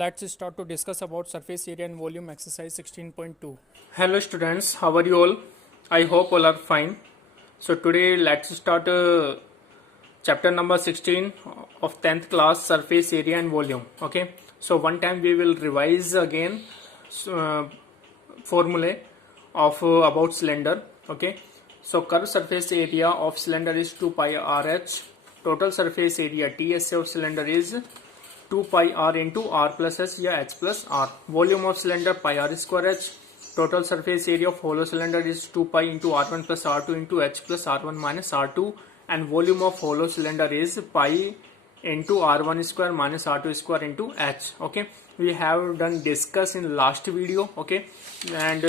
Let's start to discuss about surface area and volume exercise 16.2. Hello students, how are you all? I hope all are fine. So today let's start chapter number 16 of 10th class, surface area and volume. Okay, so one time we will revise again formulae of about cylinder. Okay, so curved surface area of cylinder is 2 pi RH. Total surface area TSA of cylinder is 2 pi r into r plus h या h plus r. Volume of cylinder pi r square h. Total surface area of hollow cylinder is 2 pi into r1 plus r2 into h plus r1 minus r2, and volume of hollow cylinder is pi into r1 square minus r2 square into h. Okay, we have done discuss in last video. Okay, and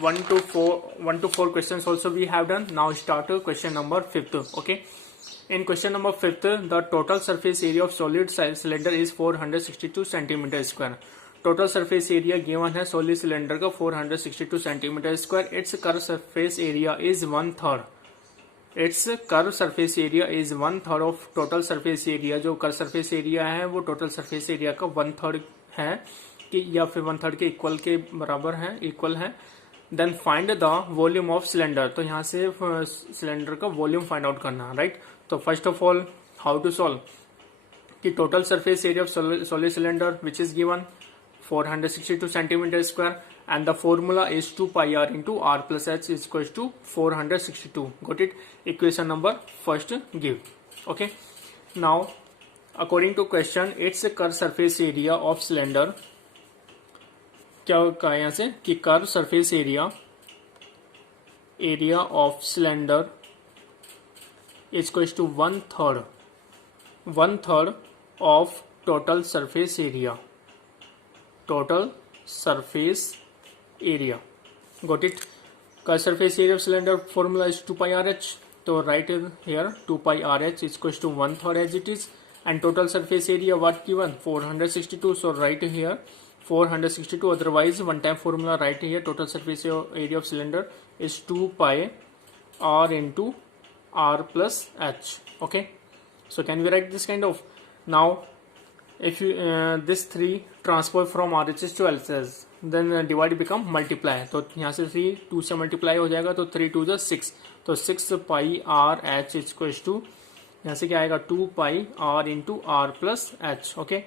1 to 4 questions also we have done. Now start question number 5th. Okay, in question number 5th, the total surface area of solid cylinder is 462 centimeter square. Total surface area given है solid cylinder का 462 centimeter square. Its curved surface area is 1/3. Its curved surface area is 1/3 of total surface area. जो curved surface area है वो total surface area का 1/3 है कि या फिर 1/3 के इक्वल के बराबर है, इक्वल है. Then find the volume of cylinder. तो यहाँ से सिलेंडर का वॉल्यूम फाइंड आउट करना है, राइट. तो first of all how to solve कि total surface area of solid cylinder which is given 462 centimetre square and the formula is 2 pi r into r plus h is equals to 462. Got it? Equation number first give. Okay, now according to question, its curved surface area of cylinder, क्या कहा यहाँ से कि curve surface area of cylinder is equals to 1/3 of total surface area. Total surface area. Got it? Curve surface area of cylinder formula is 2 pi RH. तो right here 2 pi RH is equals to 1/3 as it is, and total surface area what given 462. So right here 462. Otherwise, one time formula right here. Total surface area of cylinder is 2 pi r into r plus h. Okay, so can we write this kind of? Now, if you this 3 transfer from RHS to LHS, then divide become multiply. तो यहाँ से 3 2 से multiply हो जाएगा, तो 3 2 6. तो 6 pi r h is equals to, यहाँ से क्या आएगा 2 pi r into r plus h. Okay,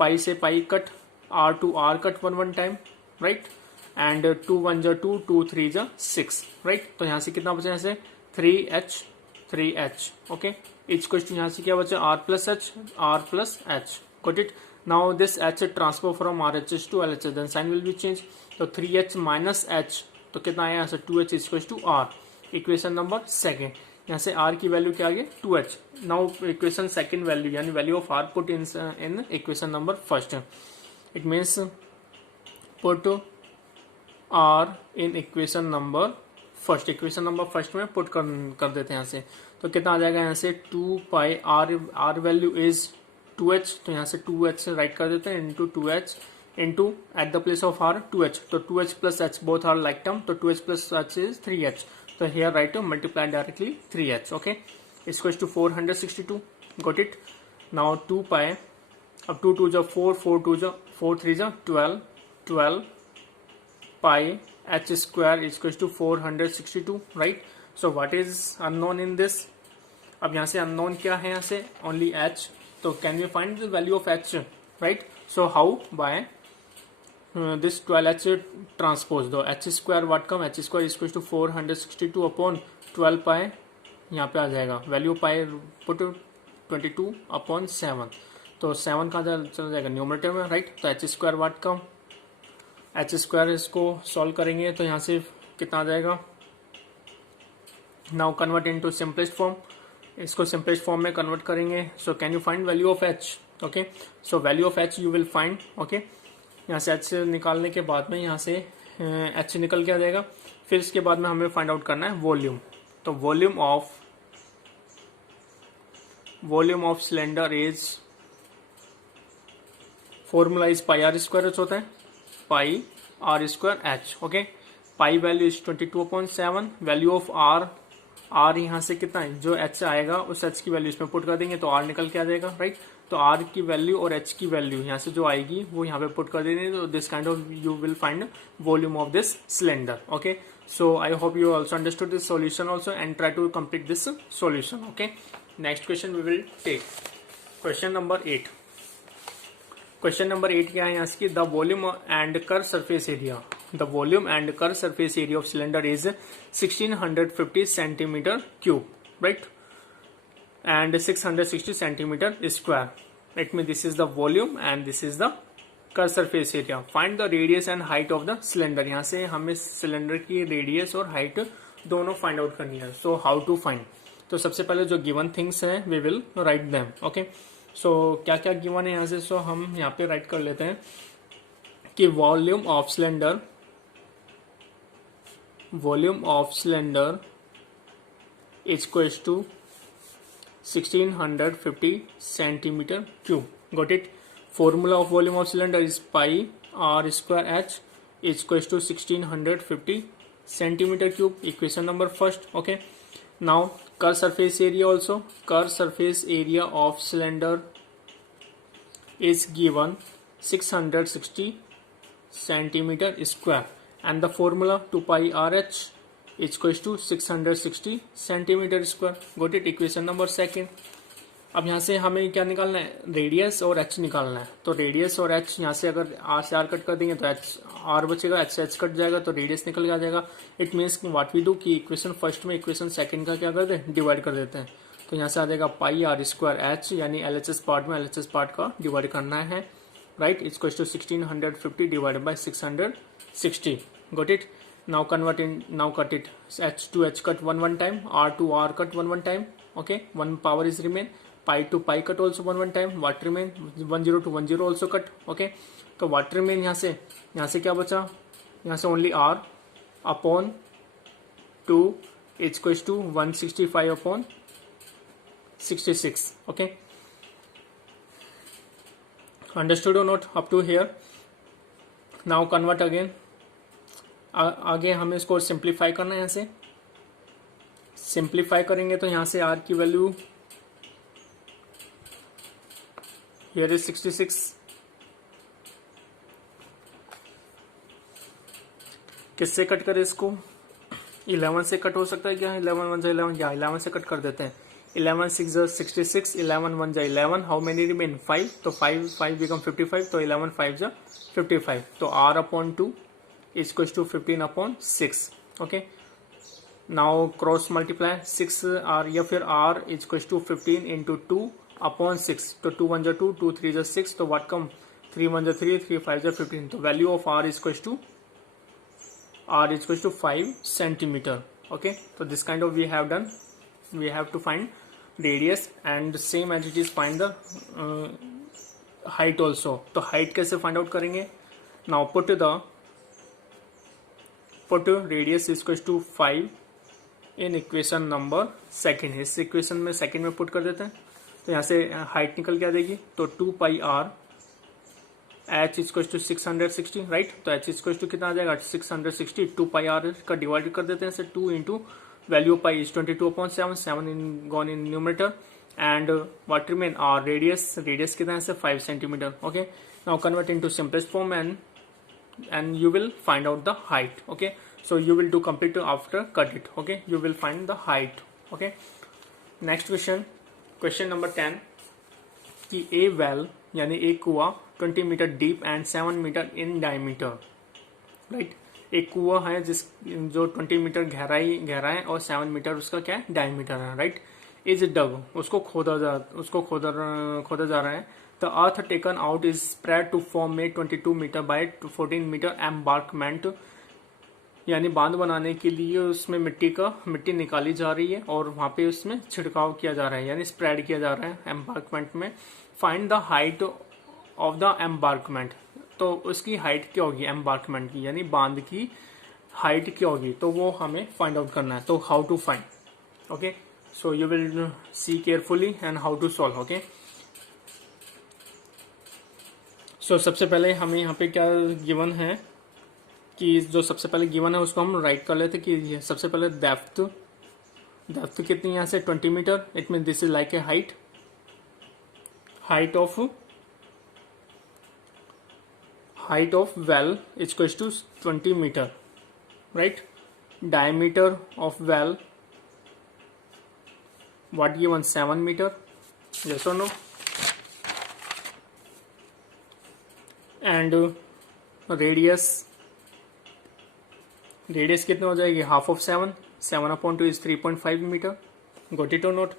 pi से pi cut, r to r cut one time, right, and 2 1 जा 2 2 3 जा 6, right. तो यहाँ से कितना बचा, यहाँ से 3h. okay, इक्वल टू यहाँ से क्या बचा r plus h. got it? now this h transfer from RHS to LHS, then sign will be changed. तो 3h minus h, तो कितना आया यहाँ से 2h equal to r. Equation number second, यहाँ से r की वैल्यू क्या आ गई 2h. Now equation second value यानी value of r put in equation number first. It means put r in equation number first. Equation number first में put कर देते हैं यहाँ से. तो कितना आ जाएगा यहाँ से 2 pi r value is 2h. तो यहाँ से 2h राइट कर देते हैं into 2h into at the place of r 2h. तो 2h plus h both are like term, तो 2h plus h is 3h. तो here right multiply directly 3h. Okay, equals to 462. Got it? Now 2 pi, अब 2 2 जा 4 4 2 जा 4 3 जा 12 pi h square is equals to 462, right. so what is unknown in this? अब यहाँ से unknown क्या है, यहाँ से only h. तो can we find the value of h, right. so how? by this 12h transpose. दो h square what come, h square is equals to 462 upon 12 pi. यहाँ पे आ जाएगा वैल्यू pi पुट 22 upon 7. तो 7 कहाँ चला जाएगा numerator में, राइट. तो एच स्क्वायर वाट का एच स्क्वायर, इसको सॉल्व करेंगे तो यहाँ से कितना आ जाएगा. Now convert into simplest form. इसको सिंपलेस्ट फॉर्म में कन्वर्ट करेंगे. सो can you find value of H. Okay, so value of H U will find. Okay, यहाँ से एच निकालने के बाद में यहाँ से एच निकल के आ जाएगा. फिर इसके बाद में हमें फाइंड आउट करना है वॉल्यूम. तो volume of cylinder is, formula is pi R square H होता है, pi R square H. Okay, pi value is 22/7. Value of R यहाँ से कितना है, जो एच आएगा उस एच की वैल्यू इसमें पुट कर देंगे तो आर निकल के आ जाएगा, राइट. तो आर की वैल्यू और एच की वैल्यू यहाँ से जो आएगी वो यहाँ पे पुट कर देनी, तो this kind of you will find volume of this cylinder. Okay, so I hope you also understood this solution also and try to complete this solution. Okay, next question we will take question number 8. Question number 8 क्या है यहाँ से, the volume and curved surface area, the volume and curved surface area of cylinder is 1650 centimeter cube, right, and 660 centimeter square. Let me, this is the volume and this is the curve surface area. Find the radius and height of the cylinder. यहाँ से हमें cylinder की radius और height दोनों find out करनी है. सो how to find, तो सबसे पहले जो गिवन थिंग्स हैं we will write them. Okay, so क्या क्या गिवन है यहाँ से, सो हम यहाँ पे राइट कर लेते हैं कि volume of cylinder is equals to 1650 centimeter cube. Got it? Formula of volume of cylinder is pi r square h is equals to 1650 centimeter cube. Equation number first. Okay. Now curved surface area also. Curved surface area of cylinder is given 660 centimeter square, and the formula 2 pi r h is equals to 660 centimeter square. Got it? Equation number second. अब यहाँ से हमें क्या निकालना है, radius और H निकालना है. तो रेडियस और एच यहाँ से अगर आर से आर कट कर देंगे तो एच आर बचेगा, एच से एच कट जाएगा तो रेडियस निकल के आ जाएगा. It means what we do कि इक्वेशन फर्स्ट में इक्वेशन सेकंड का क्या करते हैं, डिवाइड कर देते हैं. तो यहाँ से आ जाएगा पाई आर स्क्वायर एच, यानी एलएचएस पार्ट में एलएचएस पार्ट का डिवाइड करना है, right. It's equals to 1650 divided by 660. Got it? Now convert in, now cut it. H to H cut one time, R to R cut one time. Okay, one power is remain. pi to pi cut also one time. What remain? 10 to 10 also cut. Okay, तो what remain यहाँ से क्या बचा, यहाँ से only r upon 2 is equals to 165 upon 66. Okay, understood or not up to here? Now convert again. आगे हमें इसको सिंप्लीफाई करना है. यहाँ से सिंप्लीफाई करेंगे तो यहाँ से r की वैल्यू here is 66. किससे कट करें इसको, 11 से कट हो सकता है क्या, 11 1 11, या 11 से कट कर देते हैं. 11 6 66, 11 1 11, हाउ मेनी रिमेन 5, तो 5 बिकम 55, तो 11 5 55, तो r upon 2 is equal to 15 upon 6. Okay, now cross multiply 6 r या फिर r is equal to 15 into 2 upon 6, तो 2 1 2, 2 3 6, तो व्हाट कम 3 1 3, 3 5 15, तो value of r is equal to 5 centimetre. Okay, तो this kind of we have done. We have to find radius and same as it is find the height also. तो height कैसे find out करेंगे, now put radius is equal to 5 in equation number second. इस equation में second में put कर देते हैं, तो यहाँ से हाइट निकल के आ जाएगी, तो 2 pi R H is to 660, right. तो एच इज टू कितना आ जाएगा 660, 2 पाई आर का डिवाइड कर देते हैं, 2 into value pi is 22/7, 7 in gone in numerator, and what remain are radius कितना है 5 centimetre. Okay, now convert into simplest form and you will find out the height. Okay, so you will do complete after cut it. Okay, you will find the height. Okay, next question number 10 कि a well यानी एक कुआ 20 metre deep and 7 metre in diameter, right. एक कुआ है जो 20 metre गहरा है और 7 मीटर उसका क्या है डायमीटर है, राइट. इज डग, उसको खोदा जा रहा है. The earth taken out is spread to form a 22 metre by 14 metre embankment, यानी बांध बनाने के लिए उसमें मिट्टी निकाली जा रही है और वहां पे उसमें छिड़काव किया जा रहा है, यानी स्प्रेड किया जा रहा है एम्बार्कमेंट में. Find the height of the embankment, तो उसकी हाइट क्या होगी एम्बार्कमेंट की, यानी बांध की हाइट क्या होगी, तो वो हमें फाइंड आउट करना है. तो how to find. Okay, so you will see carefully and how to solve. Okay, so सबसे पहले हमें यहाँ पे क्या गिवन है कि जो सबसे पहले गिवन है उसको हम राइट कर लेते कि सबसे पहले डेप्थ कितनी यहाँ से 20 metre. It mean this is like a height of well is equals to 20 meter, right? Diameter of well, what given, 7 meter, yes or no? And radius कितने हो जाएगी, half of 7, 7/2 is 3.5 meter. Got it or not?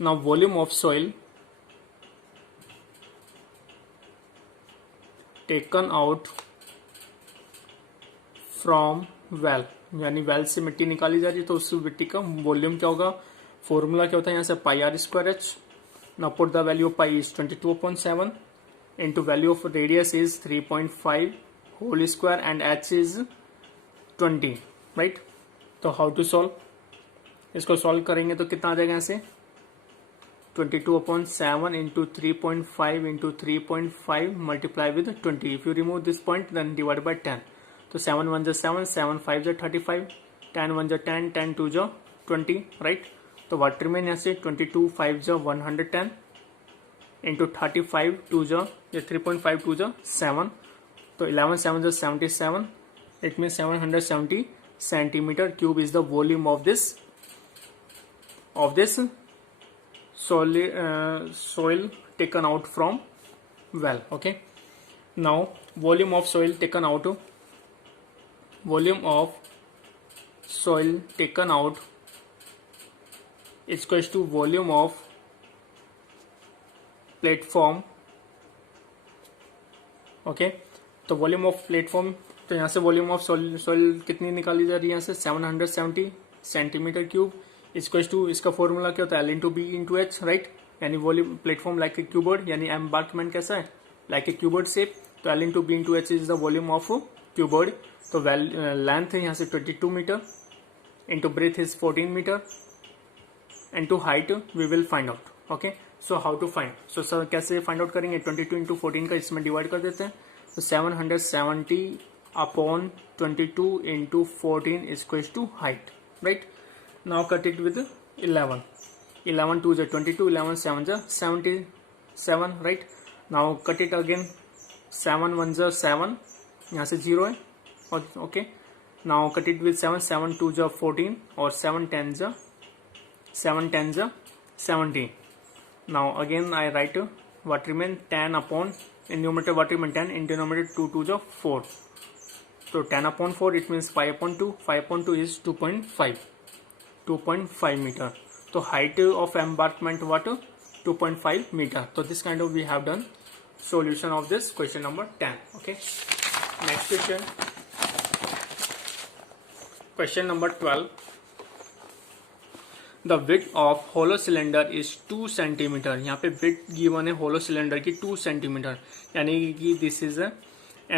Now volume of soil taken out from well, यानी well से मिट्टी निकाली जा रही है तो उस मिट्टी का वॉल्यूम क्या होगा, फॉर्मूला क्या होता है यहाँ से, pi R square H. Now put the value of pi is 22.7 into value of radius is 3.5 whole square and h is 20, right? तो how to solve, इसको solve करेंगे तो कितना आ जाएगा यहाँ से, 22/7 into 3.5 into 3.5 multiply with 20. If you remove this point then divide by 10. तो 7 1 जा 7, 7 5 जा 35, 10 1 जा 10, 10 2 जा 20, right? तो what remain यहाँ से, 22 5 जा 110 into 35 2 जा, ये 3.5 2 जा 7, तो 11 7 जा 77. It means 770 centimeter cube is the volume of this soil taken out from well. Okay, now volume of soil taken out is equals to volume of platform. Okay, तो volume of platform, तो यहाँ से volume of soil कितनी निकाली जा रही है, यहाँ से 770 सेंटीमीटर क्यूब इक्वल्स टू, इसका फॉर्मूला क्या होता है, L into B into H, right? यानी volume platform like a cuboid, यानी एम्बार्कमेंट कैसा है, लाइक ए क्यूबर्ड शेप, तो L into B into H is the volume of cuboid. तो लेंथ है यहाँ से 22 metre into breadth is 14 metre and to height we will find out. Okay, so how to find, so sir कैसे find out करेंगे, 22 into 14 का इसमें divide कर देते हैं. तो 770/22 into 14 is equal to height, right? Now cut it with 11, 11 2 जा 22, 11 7 जा 77, right? Now cut it again, 7 1 जा 7, यहाँ से 0 है, और okay, now cut it with 7, 7 2 जा 14 और 7 10 जा 17. Now again I write what remain 10 upon, in numerator what remain 10, in denominator 2 2 जा 4, so 10/4 it means 5/2, 5/2 is 2.5 meter. So height of embankment what, 2.5 meter. So this kind of we have done solution of this question number 10. Okay, next question number 12. The width of hollow cylinder is 2 centimeter. यहाँ पे width given है hollow cylinder की 2 centimeter, यानी कि this is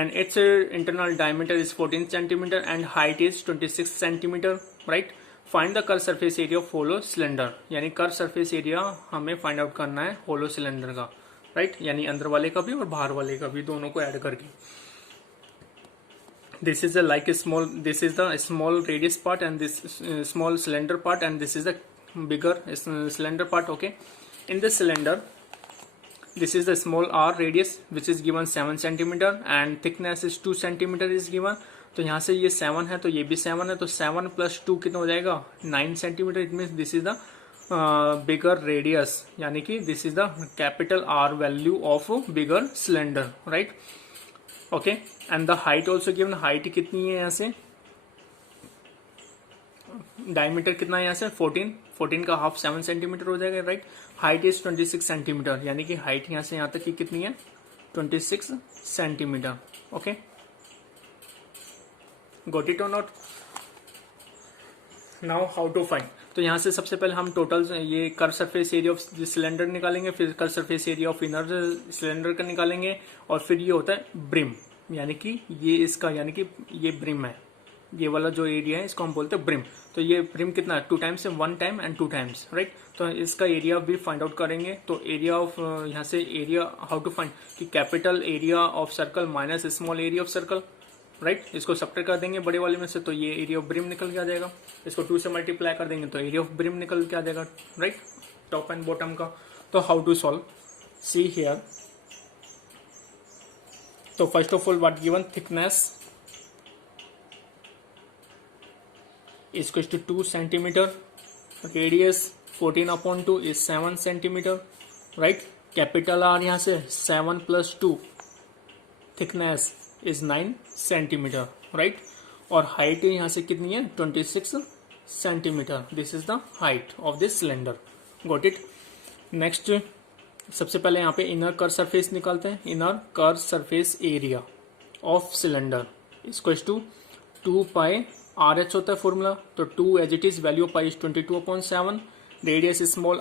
and its internal diameter is 14 centimeter and height is 26 centimeter, right? Find the curved surface area of hollow cylinder. यानी curved surface area हमें find out करना है hollow cylinder का, right? यानी अंदर वाले का भी और बाहर वाले का भी, दोनों को ऐड करके. This is this is the small radius part and this small cylinder part, and this is the bigger cylinder part. Okay, in this cylinder this is the small r radius which is given 7 centimeter and thickness is 2 centimeter is given. तो यहाँ से ये 7 है तो ये भी 7 है, तो 7 + 2 कितना हो जाएगा, 9 centimeter. It means this is the bigger radius, यानी कि this is the capital R value of bigger cylinder, right? Okay, and the height also given, height कितनी है यहाँ से, डायमीटर कितना है यहाँ से 14 का हाफ 7 सेंटीमीटर हो जाएगा, राइट? हाइट इज 26 सेंटीमीटर, यानी कि हाइट यहाँ से यहाँ तक की कितनी है, 26 सेंटीमीटर. ओके, गॉट इट और not? Now how to find, तो यहाँ से सबसे पहले हम टोटल ये curve surface area of cylinder निकालेंगे, फिर curve surface area of inner cylinder का निकालेंगे, और फिर ये होता है ब्रिम, यानी कि ये इसका, यानी कि ये ब्रिम है, ये वाला जो एरिया है इसको हम बोलते हैं ब्रिम. तो ये ब्रिम कितना है, 2 times, 1 time and 2 times, right? तो इसका एरिया भी फाइंड आउट करेंगे. तो एरिया ऑफ, यहाँ से एरिया हाउ टू फाइंड, कि capital area of circle minus small area of circle, right? इसको सब्ट्रैक्ट कर देंगे बड़े वाले में से, तो ये एरिया ऑफ ब्रिम निकल के आ जाएगा. इसको 2 से मल्टीप्लाई कर देंगे तो एरिया ऑफ ब्रिम निकल के आ जाएगा, राइट? टॉप एंड बॉटम का. तो how to solve, see here. So first of all, what given? Thickness is equal to 2 centimeter. Radius 14/2 is 7 centimeter, right? Capital R यहाँ से 7 plus 2, thickness is 9 centimeter, right? और height यहाँ से कितनी है? 26 centimeter. This is the height of this cylinder. Got it? Next, सबसे पहले यहाँ पे इनर कर्व सरफेस निकालते हैं. Inner curve surface area of cylinder equal to 2 pi R H होता है फॉर्मूला. तो 2 as it is, value pi is 22/7. Radius small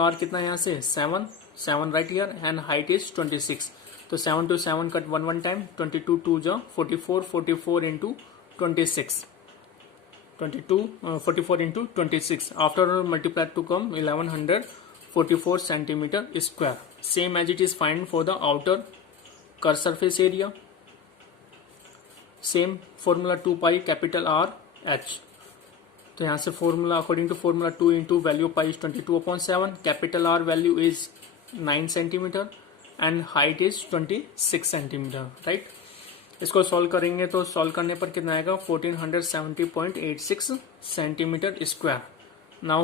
R कितना है यहाँ से? 7 right here, and height is 26. तो 7 to 7 कट 1 टाइम, 22 2 जा 44 into 26, 44 into 26. After multiply to come 1144 centimeter square. Same as it is find for the outer curved surface area. Same formula 2 pi capital R H. तो यहाँ से formula according to formula 2 into value pi is 22/7. Capital R value is 9 centimeter and height is 26 centimeter. Right? इसको solve करेंगे तो solve करने पर कितना आएगा? 1470.86 centimeter square. Now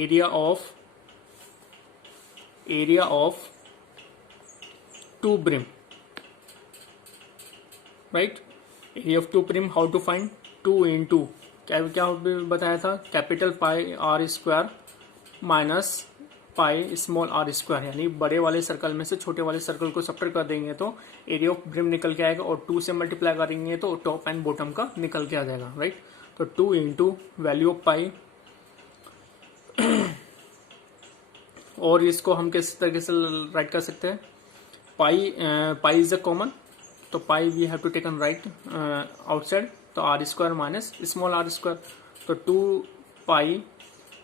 area of tube brim, right? Area of tube brim, how to find? 2 into क्या बताया था? Capital pi R square minus pi small are square, यानी बड़े वाले सर्कल में से छोटे वाले सर्कल को सब्ट्रैक्ट कर देंगे तो एरिया ऑफ ब्रिम निकल के आएगा, और 2 से मल्टीप्लाई करेंगे तो टॉप एंड बॉटम का निकल के आ जाएगा, राइट? तो 2 इंटू वैल्यू ऑफ पाई, और इसको हम किस तरीके से राइट कर सकते हैं? पाई इज अ कॉमन, तो pi we have to taken right outside, तो R square minus small are square. तो 2 pi,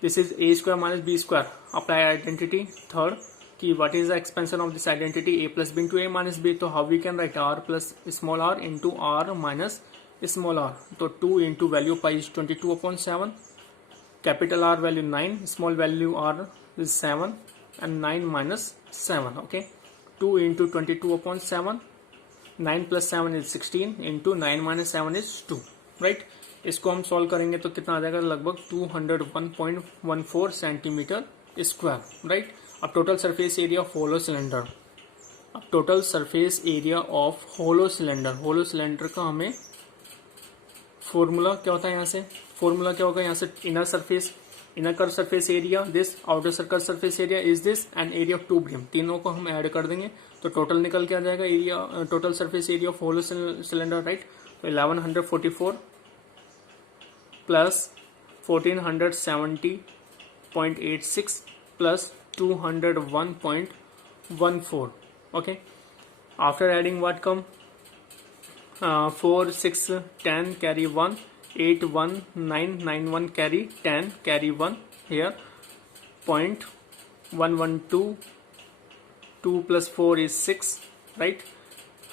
this is A square minus B square. Apply identity third कि what is the expansion of this identity? A plus B into A minus B. तो how we can write? R plus small R into R minus small R. तो 2 into value pi is 22/7. Capital R value 9, small value R is 7, and 9 minus 7. Okay, 2 into 22/7. 9 plus 7 is 16 into 9 minus 7 is 2, right? इसको हम solve करेंगे तो कितना आ जाएगा? लगभग 201.14 centimetre square, right? अब total surface area of hollow cylinder. अब total surface area of hollow cylinder का हमें फॉर्मूला क्या होता है? यहाँ से फॉर्मूला क्या होगा? यहाँ से inner curve surface area this, outer circle surface area is this, and area of tube brim, तीनों को हम ऐड कर देंगे तो टोटल निकल के आ जाएगा area, total surface area of hollow cylinder, right? तो 1144 plus 1470.86 plus 201.14. Okay, after adding what come? 4 6 10 carry 1, 8 1 9 9 1 carry 10 carry 1 here, 0.112, 2 plus 4 is 6, right?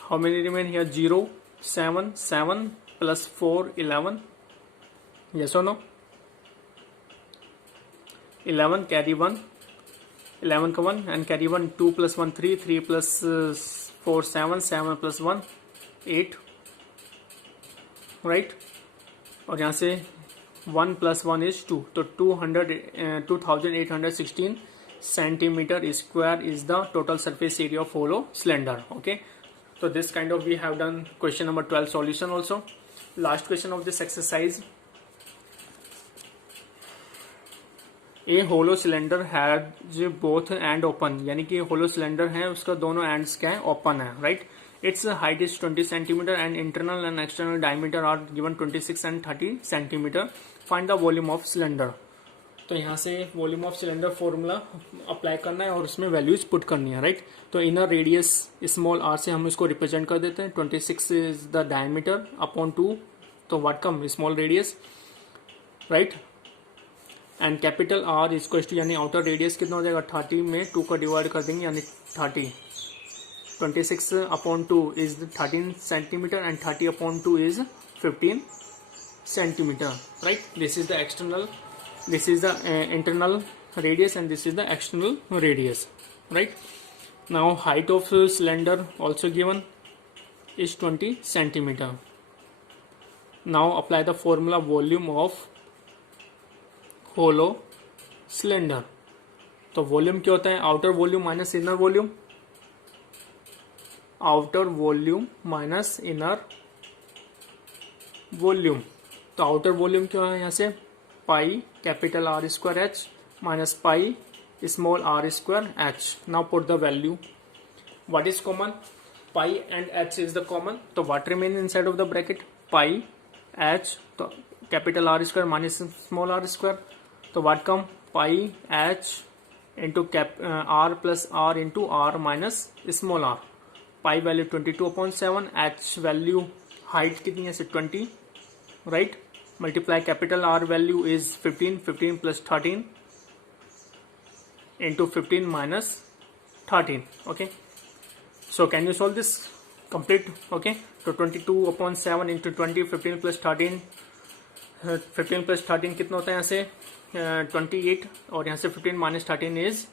How many remain here? 0 7 7 plus 4 11, yes or no? 11 carry 1, 11 का 1 and carry 1, 2 plus 1 3, 3 plus 4 7, 7 plus 1 8, right? और यहाँ से 1 plus 1 is 2, तो 2816 centimeter square is the total surface area of hollow cylinder. Okay, so this kind of we have done question number 12 solution also. Last question of this exercise. A hollow cylinder has both end open, यानी कि hollow cylinder है उसका दोनों ends क्या है? open है, right? Its height is 20 centimeter and internal and external diameter are given 26 and 30 centimeter. Find the volume of cylinder. तो यहाँ से volume of cylinder formula apply करना है और उसमें वैल्यूज पुट करनी है, राइट? तो इनर रेडियस स्मॉल आर से हम इसको रिप्रेजेंट कर देते हैं. 26 इज द डायमीटर अपॉन 2, तो what come? Small radius, right? And capital R is to, यानी आउटर रेडियस कितना हो जाएगा? 30 में 2 का डिवाइड कर देंगे, यानी 30. 26 upon 2 is 13 centimeter and 30 upon 2 is 15 centimeter, right? This is the internal radius and this is the external radius, right? Now height of cylinder also given is 20 centimeter. Now apply the formula volume of hollow cylinder. तो volume क्या होता है? Outer volume minus inner volume, outer volume minus inner volume. तो outer volume क्या है यहाँ से? Pi capital R square H minus pi small are square H. Now put the value. What is common? Pi and h is the common. तो what remain inside of the bracket? Pi h, तो capital R square minus small are square. तो what come? Pi H into R plus R into R minus small R. Pi value 22/7, H value height कितनी है? 20, right. Multiply capital R value is 15 plus 13 into 15 minus 13. Okay, so can you solve this complete? Okay, तो 22/7 into 20, 15 plus 13, 15 plus 13 कितना होता है यहाँ से? 28, और यहाँ से 15 माइनस 13 इज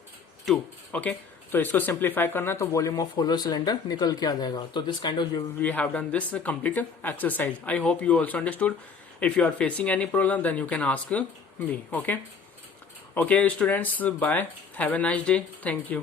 2. ओके, तो इसको सिंप्लीफाई करना तो वॉल्यूम ऑफ होलो सिलेंडर निकल के आ जाएगा. तो this kind of we have done this complete exercise. I hope you also understood. If you are facing any problem then you can ask me. Okay, okay students, bye. Have a nice day. Thank you.